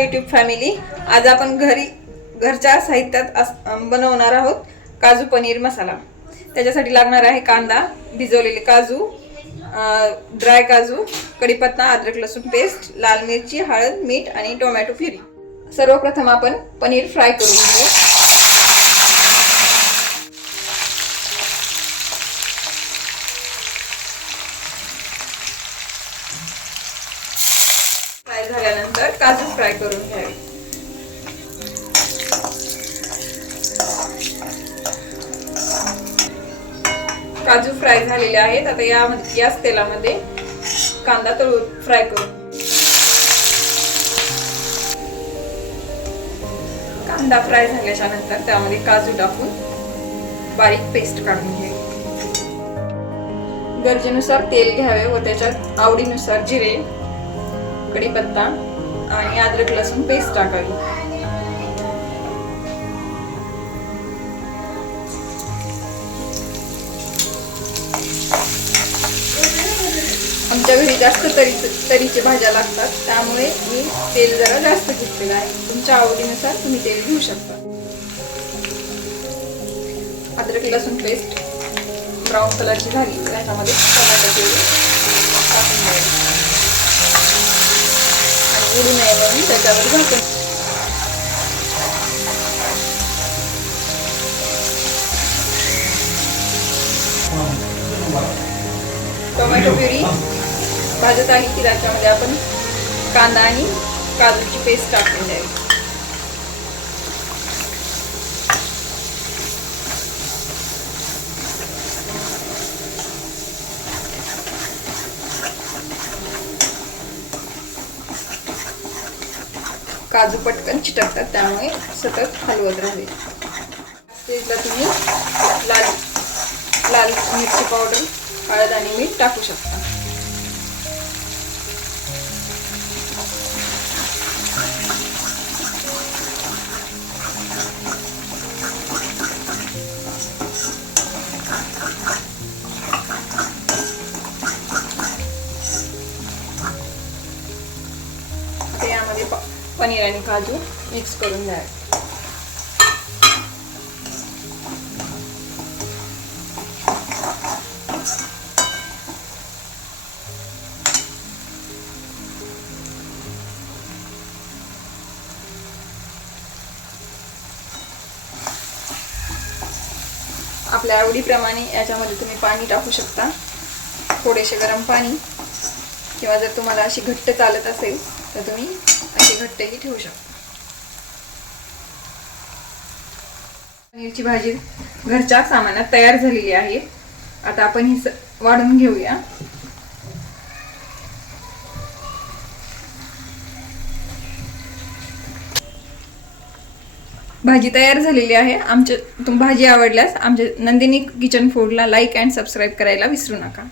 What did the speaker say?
YouTube family. आज आपण घरच्या साहित्यात बनवणार आहोत काजू पनीर मसाला. त्याच्यासाठी लागणार आहे कांदा, भिजवलेले काजू, ड्राय काजू, कढीपत्ता, अद्रक लसूण पेस्ट, लाल मिरची, हळद, मीठ आणि टोमॅटो प्युरी. सर्वप्रथम आपण पनीर फ्राय करून घेऊ. फ्राय झाल्यानंतर काजू फ्राय करून घ्यावे. काजू फ्राय झालेले आहेत. आता याच तेलामध्ये कांदा तळून फ्राय करू. कांदा फ्राय झाल्याच्या नंतर त्यामध्ये काजू टाकून बारीक पेस्ट काढून घ्यावी. गरजेनुसार तेल घ्यावे व त्याच्यात आवडीनुसार जिरे, कढीपत्ता आणि अद्रक लसूण पेस्ट टाकावी. आमच्या घरी जास्त तरीचे भाज्या लागतात, त्यामुळे मी तेल जरा जास्त घेतलेलं आहे. तुमच्या आवडीनुसार तुम्ही तेल घेऊ शकता. अद्रक लसूण पेस्ट ब्राऊन कलरची झाली तर याच्यामध्ये टोमॅटो प्युरी टाकून द्यायची आणि उडू नये म्हणून त्याच्यावर झाकून. टोमॅटो प्युरी भाजत आली की त्याच्यामध्ये आपण कांदा आणि काजूची पेस्ट टाकून द्यावी. काजू पटकन चिटकतात, त्यामुळे सतत हलवत राहावे. स्टेजला तुम्ही लाल मिरची पावडर, हळद आणि मीठ टाकू शकता. आता यामध्ये पनीर आणि काजू मिक्स करून घ्यावे. आपल्या आवडीप्रमाणे याच्यामध्ये तुम्ही पाणी टाकू शकता, थोडेसे गरम पाणी, किंवा जर तुम्हाला अशी घट्ट चालत असेल तर तुम्ही अशी घट्टही ठेवू शकता. पनीरची भाजी घरच्या सामानात तयार झालेली आहे. आता आपण ही वाढून घेऊया. भाजी तयार झालेली आहे. भाजी आवडल्यास आमच्या नंदिनी किचन फूडला लाईक अँड सबस्क्राईब करायला विसरू नका.